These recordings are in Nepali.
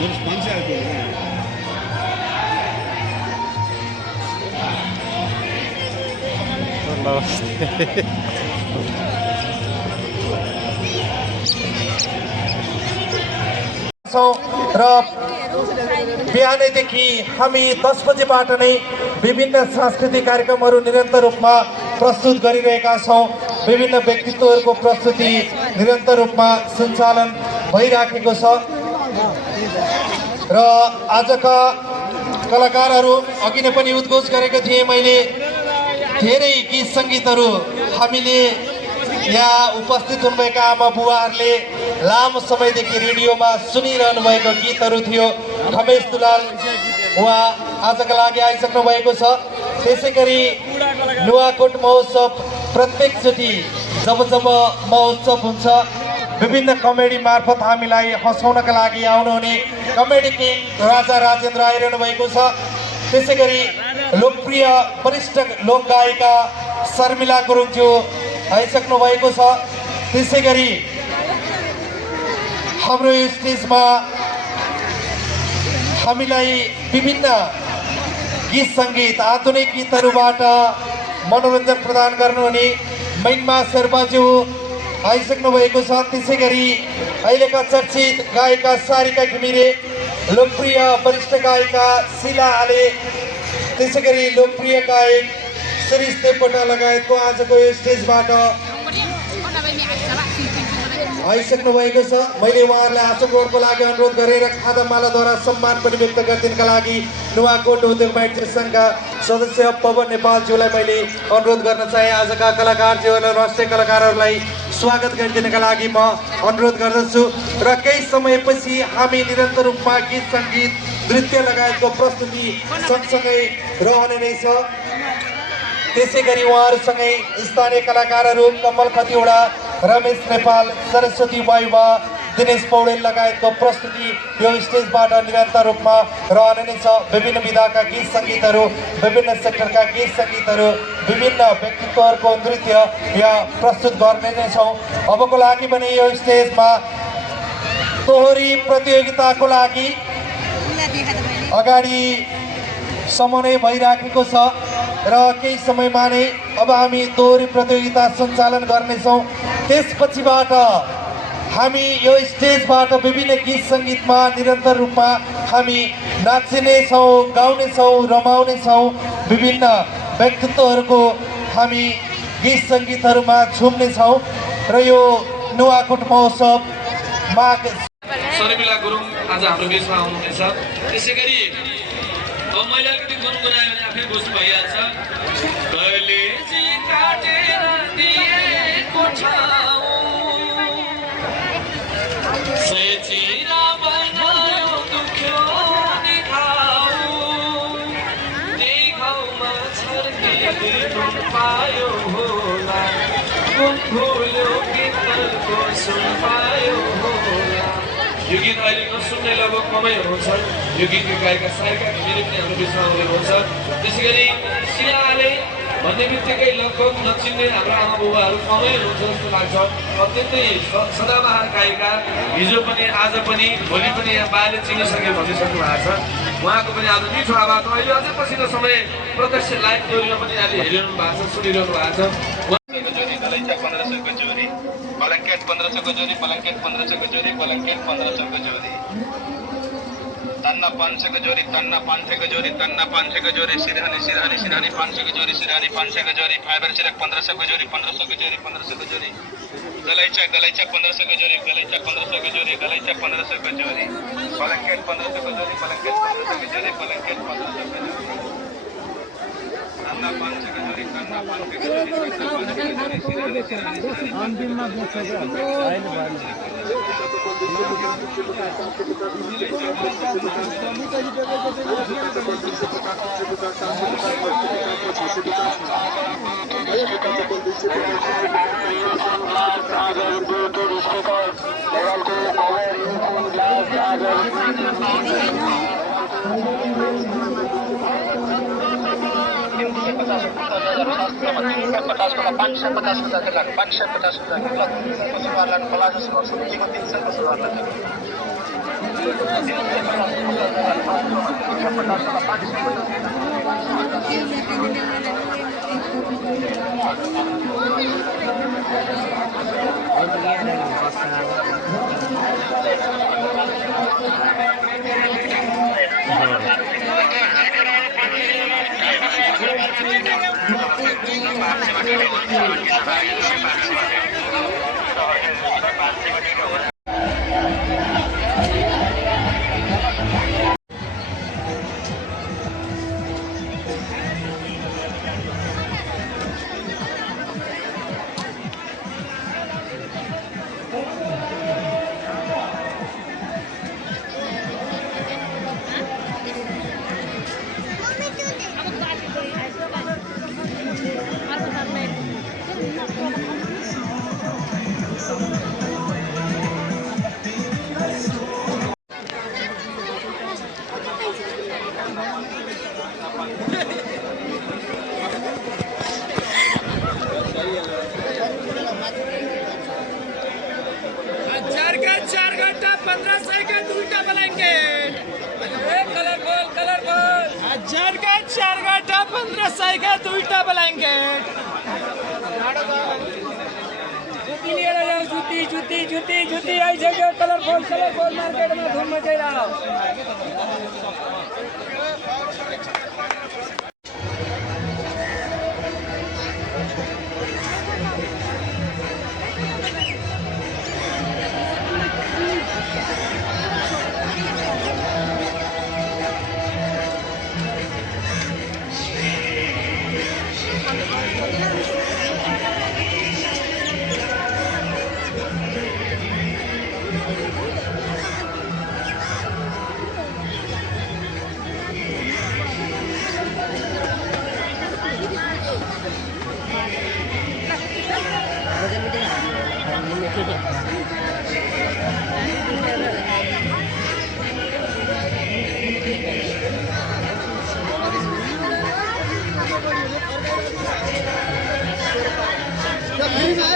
र बिहानैदेखि हामी 10 बजेबाट नै विभिन्न सांस्कृतिक कार्यक्रमहरू निरन्तर रूपमा प्रस्तुत गरिरहेका छौँ। विभिन्न व्यक्तित्वहरूको प्रस्तुति निरन्तर रूपमा सञ्चालन भइराखेको छ र आजका कलाकारहरू अघि नै पनि उद्घोष गरेको थिएँ मैले। धेरै गीत सङ्गीतहरू हामीले यहाँ उपस्थित हुनुभएका आमा बुवाहरूले लामो समयदेखि रेडियोमा सुनिरहनु भएको गीतहरू थियो। खमेश दुलाल उहाँ आजका लागि आइसक्नु भएको छ। त्यसै गरी नुवाकोट महोत्सव प्रत्येकचोटि जब जब महोत्सव हुन्छ विभिन्न कमेडी मार्फत हामीलाई हँसाउनका लागि आउनुहुने कमेडी किङ राजा राजेन्द्र आइरहनु भएको छ। त्यसै गरी लोकप्रिय वरिष्ठ लोकगायिका शर्मिला गुरुङज्यू आइसक्नु भएको छ। त्यसै गरी हाम्रो स्टेजमा हामीलाई विभिन्न गीत सङ्गीत आधुनिक गीतहरूबाट मनोरञ्जन प्रदान गर्नुहुने मैनमा शेर्पाज्यू आइसक्नु भएको छ। त्यसै गरी अहिलेका चर्चित गायिका सारिका घिमिरे, लोकप्रिय वरिष्ठ गायिका शिला आले, त्यसै गरी लोकप्रिय गायक शिरीष देवकोटा लगायतको आजको यो स्टेजबाट आइसक्नु भएको छ। मैले उहाँहरूलाई आशोकको लागि अनुरोध गरेर खादामालाद्वारा सम्मान पनि व्यक्त गरिदिनका लागि नुवाकोट उद्योग वाणिज्य सङ्घका सदस्य पवन नेपालज्यूलाई मैले अनुरोध गर्न चाहे। आजका कलाकारज्यूहरूलाई राष्ट्रिय कलाकारहरूलाई स्वागत गरिदिनका लागि म अनुरोध गर्दछु र केही समयपछि हामी निरन्तर रूपमा गीत सङ्गीत नृत्य लगायतको प्रस्तुति सँगसँगै रहने नै छ। त्यसै गरी उहाँहरूसँगै स्थानीय कलाकारहरू कमल खतिवडा, रमेश नेपाल, सरस्वती वायुवा, दिनेश पौडेल लगायतको प्रस्तुति यो स्टेजबाट निरन्तर रूपमा रहने नै छ। विभिन्न विधाका गीत सङ्गीतहरू, विभिन्न सेक्टरका गीत सङ्गीतहरू, विभिन्न व्यक्तित्वहरूको नृत्य यहाँ प्रस्तुत गर्ने नै छौँ। अबको लागि भने यो स्टेजमा तोहोरी प्रतियोगिताको लागि अगाडि समन्वय भइराखेको छ र केही समयमा नै अब हामी तोहोरी प्रतियोगिता सञ्चालन गर्नेछौँ। त्यसपछिबाट हामी यो स्टेजबाट विभिन्न गीत सङ्गीतमा निरन्तर रूपमा हामी नाच्नेछौँ, गाउनेछौँ, रमाउनेछौँ। विभिन्न व्यक्तित्वहरूको हामी गीत सङ्गीतहरूमा झुम्नेछौँ र यो नुवाकोट महोत्सव माघ। शर्मिला गुरुङ आज हाम्रो बिचमा आउनुहुनेछ। त्यसै गरी अब मैले अलिकति गुनगुनायो भने आफै बुझ्नु भइहाल्छ। कलेजी काटेर दिएको ठाउँ सेचिरा बनायो दुख्यो नि घाउ, त्यही घाउमा छर्किनु पायो होला, कुन भुल्यो गीतको सुन पायो होला। यो गीत अहिले नसुन्ने लगभग कमै हुनुहुन्छ। यो गीतको गायिका सारिका घिमिरे पनि हाम्रो बिचमा आउने हुन्छ। त्यसै गरी शिलाले भन्ने बित्तिकै लगभग नचिन्ने हाम्रो आमा बुबाहरू कमै हुनुहुन्छ जस्तो लाग्छ। अत्यन्तै सदाबहार गायिका, हिजो पनि आज पनि भोलि पनि यहाँ बाले चिनिसके भनिसक्नु भएको छ। उहाँको पनि आज मिठो आवाज अहिले अझै पछिल्लो समय प्रत्यक्ष लाइभ जोडीमा पनि अहिले हेरिरहनु भएको छ, सुनिरहनु भएको छ। ब्लैंकेट 1500 को जोड़ी, ब्लैंकेट 1500 को जोड़ी, ब्लैंकेट 1500 को जोड़ी, तन्ना 500 को जोड़ी, तन्ना 500 को जोड़ी, तन्ना 500 को जोड़ी, सिरहानी सिरहानी सिरहानी 500 की जोड़ी, सिरहानी 500 को जोड़ी, फाइबर चिरक 1500 को जोड़ी, 1500 को जोड़ी, 1500 को जोड़ी, गलैचा गलैचा 1500 को जोड़ी, गलैचा 1500 को जोड़ी, गलैचा 1500 को जोड़ी, ब्लैंकेट 1500 को जोड़ी, ब्लैंकेट 1500 को जोड़ी, ब्लैंकेट 1500 को जोड़ी, तन्ना 500 को जोड़ी, तन्ना 500 को जोड़ी, तन्ना 500 को जोड़ी, सिरहानी सिरहानी अंतिम में $550 $550 चार घंटा 15 सेकंड उल्टा ब्लैंकेट कलरफुल कलरफुल 4 घंटा 15 सेकंड उल्टा ब्लैंकेट जूती लिए जाओ जूती जूती जूती जूती आई जगह कलरफुल कलरफुल मार्केट में धूम मचे रहा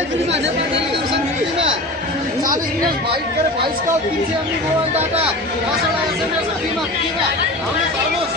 फ्रीमा नेपाल टेलिभिजन फ्रीमा 40 minute voice call 300 MB mobile data 10 SMS फ्रीमा फ्रीमा आउनुहोस्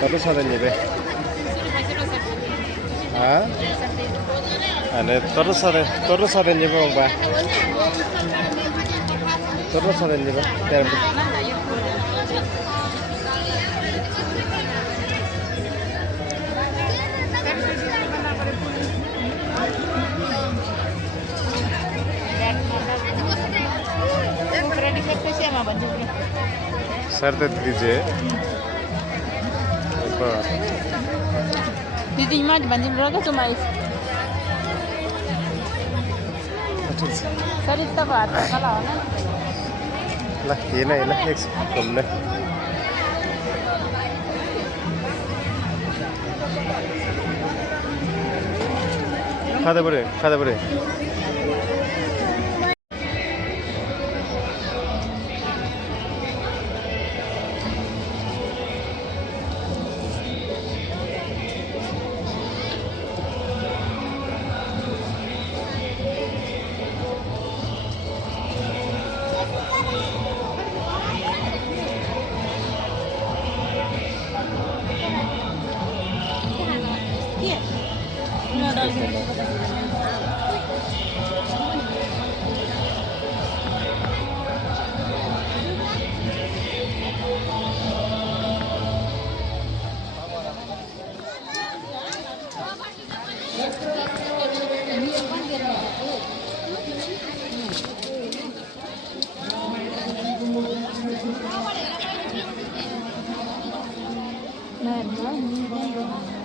Terus ada nih be. Ada terus ada nih bang ba. Terus ada nih ba. Sir तो दीजिए दीदी हिमाज भंजिम रगा तुम्हारी सर इतना बात कला हो ना ला ये ना एक तुमने खाते बड़े घर